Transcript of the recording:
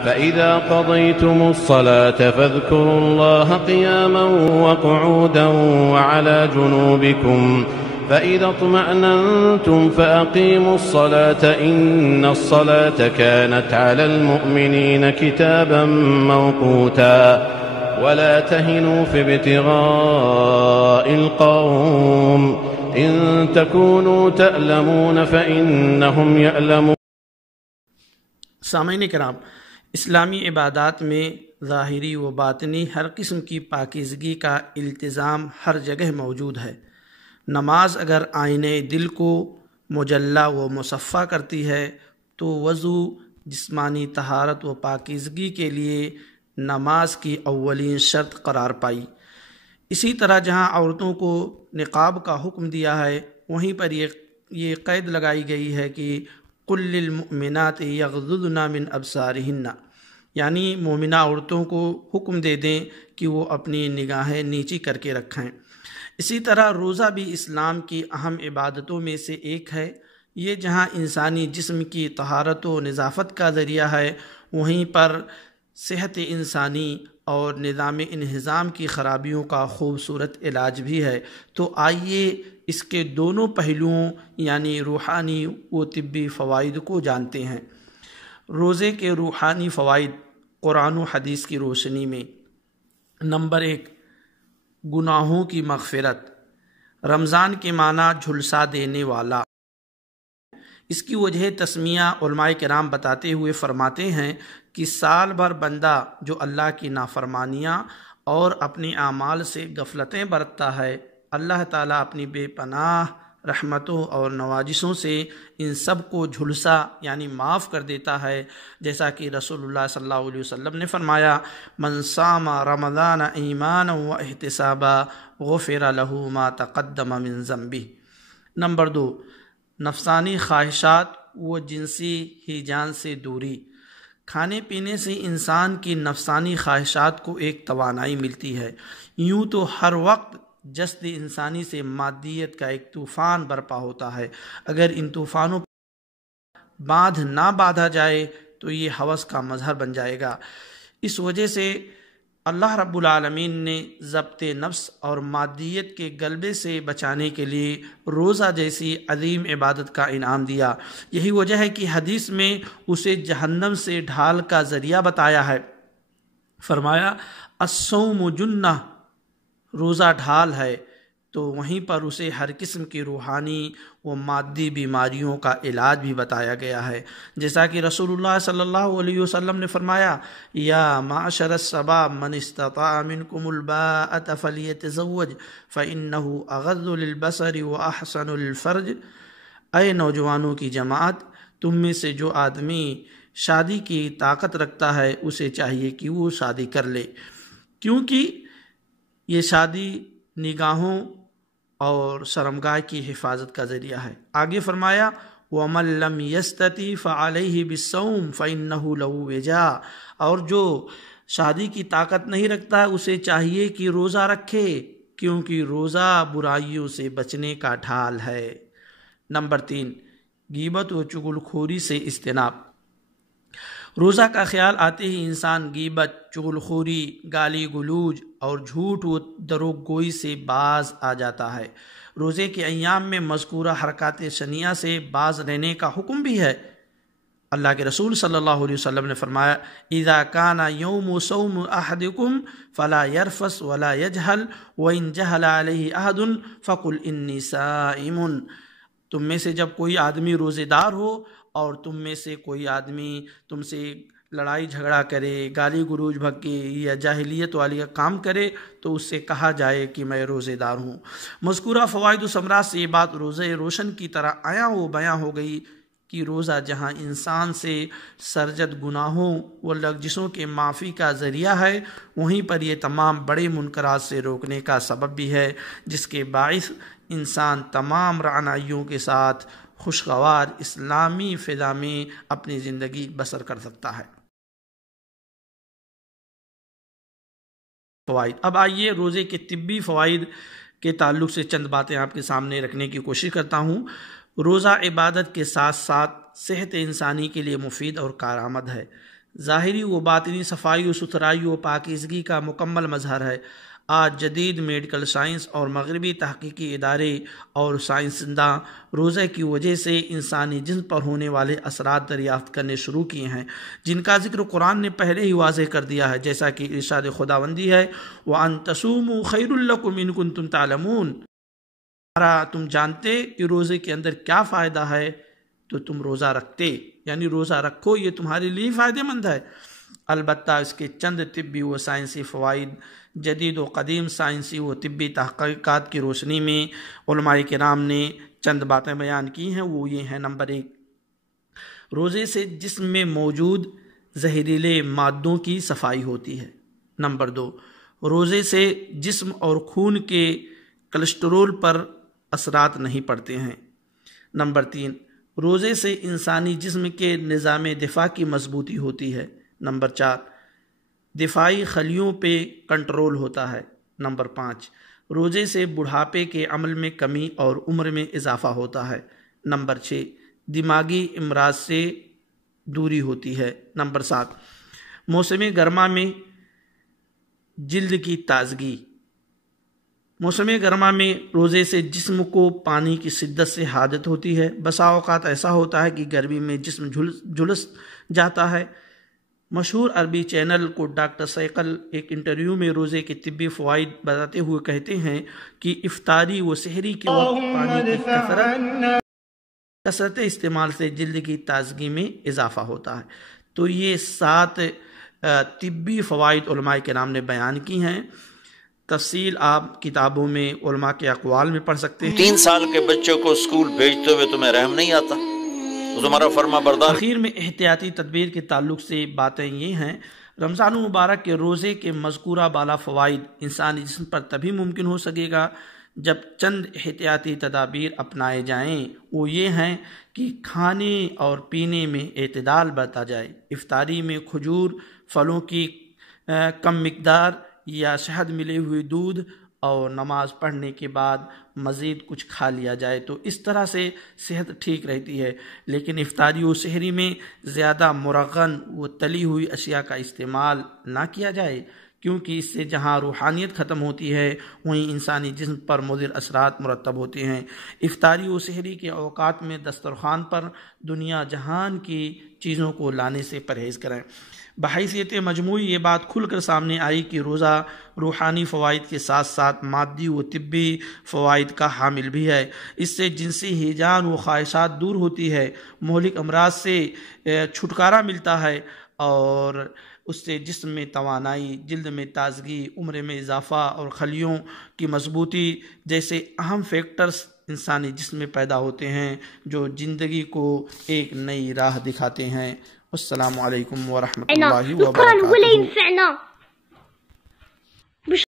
فإذا قضيتم الصلاة فاذكروا الله قياما وقعودا وعلى جنوبكم فإذا اطمأننتم فأقيموا الصلاة إن الصلاة كانت على المؤمنين كتابا موقوتا ولا تهنوا في ابتغاء القوم إن تكونوا تألمون فإنهم يألمون۔ سامعین کرام، اسلامی عبادات میں ظاہری و باطنی ہر قسم کی پاکیزگی کا التزام ہر جگہ موجود ہے۔ نماز اگر آئینہ دل کو مجلی و مصفہ کرتی ہے تو وضو جسمانی طہارت و پاکیزگی کے لیے نماز کی اولین شرط قرار پائی۔ اسی طرح جہاں عورتوں کو نقاب کا حکم دیا ہے، وہیں پر یہ قید لگائی گئی ہے کہ قل للمؤمنات یغضضن من ابصارہن، یعنی مومنہ عورتوں کو حکم دے دیں کہ وہ اپنی نگاہیں نیچی کر کے رکھیں۔ اسی طرح روزہ بھی اسلام کی اہم عبادتوں میں سے ایک ہے۔ یہ جہاں انسانی جسم کی طہارت و نظافت کا ذریعہ ہے، وہیں پر صحت انسانی اور نظام انہضام کی خرابیوں کا خوبصورت علاج بھی ہے۔ تو آئیے اس کے دونوں پہلوؤں یعنی روحانی و طبی فوائد کو جانتے ہیں۔ روزے کے روحانی فوائد قرآن و حدیث کی روشنی میں: نمبر 1، گناہوں کی مغفرت۔ رمضان کے معنی جھلسا دینے والا۔ اس کی وجہ تسمیہ علماء کرام بتاتے ہوئے فرماتے ہیں کہ سال بھر بندہ جو اللہ کی نافرمانیاں اور اپنے اعمال سے غفلتیں برتتا ہے، اللہ تعالیٰ اپنی بے پناہ رحمتوں اور نوازشوں سے ان سب کو جھلسا یعنی معاف کر دیتا ہے، جیسا کہ رسول اللہ صلی اللہ علیہ وسلم نے فرمایا: من صام رمضان ایمانا و احتسابا غفر له ما تقدم من ذنبہ۔ نمبر 2، نفسانی خواہشات و جنسی ہیجان سے دوری۔ کھانے پینے سے انسان کی نفسانی خواہشات کو ایک توانائی ملتی ہے۔ یوں تو ہر وقت جسد انسانی سے مادیت کا ایک طوفان برپا ہوتا ہے، اگر ان طوفانوں باندھ نہ باندھا جائے تو یہ ہوس کا مظہر بن جائے گا۔ اس وجہ سے اللہ رب العالمین نے ضبط نفس اور مادیت کے غلبے سے بچانے کے لیے روزہ جیسی عظیم عبادت کا انعام دیا۔ یہی وجہ ہے کہ حدیث میں اسے جہنم سے ڈھال کا ذریعہ بتایا ہے۔ فرمایا: الصوم جنہ، روزہ ڈھال ہے۔ تو وہیں پر اسے ہر قسم کی روحانی و مادی بیماریوں کا علاج بھی بتایا گیا ہے، جیسا کہ رسول اللہ صلی اللہ علیہ وسلم نے فرمایا: یا معشر الشباب من استطاع منکم الباءۃ فلیتزوج فإنہ اغض للبصر واحسن للفرج۔ اے نوجوانوں کی جماعت، تم میں سے جو آدمی شادی کی طاقت رکھتا ہے اسے چاہیے کہ وہ شادی کر لے، کیونکہ یہ شادی نگاہوں اور شرمگاہ کی حفاظت کا ذریعہ ہے۔ آگے فرمایا: وَمَن لَّمْ يَسْتَطِعْ فَعَلَيْهِ بِالصَّوْمِ فَإِنَّهُ لَهُ وِجَاءٌ، اور جو شادی کی طاقت نہیں رکھتا ہے اسے چاہیے کہ روزہ رکھے، کیونکہ روزہ برائیوں سے بچنے کا ڈھال ہے۔ نمبر 3، غیبت و چغل خوری سے اجتناب۔ روزہ کا خیال آتے ہی انسان غیبت، چغل خوری، گالی گلوج اور جھوٹ و دروغ گوئی سے باز آ جاتا ہے۔ روزے کے ایام میں مذکورہ حرکات شنیعہ سے باز رہنے کا حکم بھی ہے۔ اللہ کے رسول صلی اللہ علیہ وسلم نے فرمایا: اذا کان یوم صوم احدکم فلا یرفث ولا یجہل وان جہل علیہ احد فقل انی صائم۔ تم میں سے جب کوئی آدمی روزے دار ہو اور تم میں سے کوئی آدمی تم سے لڑائی جھگڑا کرے، گالی گلوچ بھگے یا جاہلیت والی کام کرے تو اس سے کہا جائے کہ میں روزے دار ہوں۔ مذکورہ فوائد و ثمرات سے یہ بات روزہ روشن کی طرح عیاں و بیاں ہو گئی کہ روزہ جہاں انسان سے سرزد گناہوں و لغزشوں کے معافی کا ذریعہ ہے، وہیں پر یہ تمام بڑے منکرات سے روکنے کا سبب بھی ہے، جس کے باعث انسان تمام رعنائیوں کے ساتھ خوشگوار اسلامی فضا میں اپنی زندگی بسر کر سکتا ہے۔ فوائد۔ اب آئیے روزے کے طبی فوائد کے تعلق سے چند باتیں آپ کے سامنے رکھنے کی کوشش کرتا ہوں۔ روزہ عبادت کے ساتھ ساتھ صحت انسانی کے لیے مفید اور کارآمد ہے۔ ظاہری و باطنی صفائی و ستھرائی و پاکیزگی کا مکمل مظہر ہے۔ آج جدید میڈیکل سائنس اور مغربی تحقیقی ادارے اور سائنسداں روزے کی وجہ سے انسانی جسم پر ہونے والے اثرات دریافت کرنے شروع کیے ہیں، جن کا ذکر قرآن نے پہلے ہی واضح کر دیا ہے، جیسا کہ ارشاد خداوندی ہے وَأَن تَصُومُوا خَيْرٌ لَكُمْ إِن كُنتُمْ تَعْلَمُونَ۔ تم جانتے کہ روزے کے اندر کیا فائدہ ہے تو تم روزہ رکھتے، یعنی روزہ رکھو، یہ تمہارے لیے فائدہ مند ہے۔ البتہ اس کے چند طبی و سائنسی فوائد جدید و قدیم سائنسی و طبی تحقیقات کی روشنی میں علماء کرام نے چند باتیں بیان کی ہیں، وہ یہ ہیں: نمبر 1، روزے سے جسم میں موجود زہریلے مادوں کی صفائی ہوتی ہے۔ نمبر 2، روزے سے جسم اور خون کے کولسٹرول پر اثرات نہیں پڑتے ہیں۔ نمبر 3، روزے سے انسانی جسم کے نظام دفاع کی مضبوطی ہوتی ہے۔ نمبر 4، دفاعی خلیوں پہ کنٹرول ہوتا ہے۔ نمبر 5، روزے سے بڑھاپے کے عمل میں کمی اور عمر میں اضافہ ہوتا ہے۔ نمبر 6، دماغی امراض سے دوری ہوتی ہے۔ نمبر 7، موسم گرما میں جلد کی تازگی۔ موسم گرما میں روزے سے جسم کو پانی کی شدت سے حاجت ہوتی ہے۔ بسا اوقات ایسا ہوتا ہے کہ گرمی میں جسم جھلس جاتا ہے۔ مشہور عربی چینل کو ڈاکٹر سیقل ایک انٹرویو میں روزے کے طبی فوائد بتاتے ہوئے کہتے ہیں کہ افطاری و سحری کے وقت پانی کی کثرت استعمال سے جلد کی تازگی میں اضافہ ہوتا ہے۔ تو یہ 7 طبی فوائد علماء کرام نے بیان کی ہیں۔ تفصیل آپ کتابوں میں علماء کے اقوال میں پڑھ سکتے ہیں۔ 3 سال کے بچوں کو اسکول بھیجتے ہوئے تمہیں رحم نہیں آتا؟ تو تمہارا فرما بردار۔ آخر میں احتیاطی تدبیر کے تعلق سے باتیں یہ ہیں: رمضان مبارک کے روزے کے مذکورہ بالا فوائد انسانی جسم پر تبھی ممکن ہو سکے گا جب چند احتیاطی تدابیر اپنائے جائیں۔ وہ یہ ہیں کہ کھانے اور پینے میں اعتدال برتا جائے، افطاری میں کھجور، پھلوں کی کم مقدار یا شہد ملے ہوئے دودھ، اور نماز پڑھنے کے بعد مزید کچھ کھا لیا جائے، تو اس طرح سے صحت ٹھیک رہتی ہے۔ لیکن افطاری و سحری میں زیادہ مرغن و تلی ہوئی اشیاء کا استعمال نہ کیا جائے، کیونکہ اس سے جہاں روحانیت ختم ہوتی ہے وہیں انسانی جسم پر مضر اثرات مرتب ہوتے ہیں۔ افطاری و سحری کے اوقات میں دسترخوان پر دنیا جہان کی چیزوں کو لانے سے پرہیز کریں۔ بحیثیت مجموعی یہ بات کھل کر سامنے آئی کہ روزہ روحانی فوائد کے ساتھ ساتھ مادی و طبی فوائد کا حامل بھی ہے۔ اس سے جنسی ہیجان و خواہشات دور ہوتی ہے، مہلک امراض سے چھٹکارا ملتا ہے، اور اس سے جسم میں توانائی، جلد میں تازگی، عمر میں اضافہ اور خلیوں کی مضبوطی جیسے اہم فیکٹرز انسانی جسم میں پیدا ہوتے ہیں، جو زندگی کو ایک نئی راہ دکھاتے ہیں۔ السلام علیکم ورحمۃ اللہ وبرکاتہ۔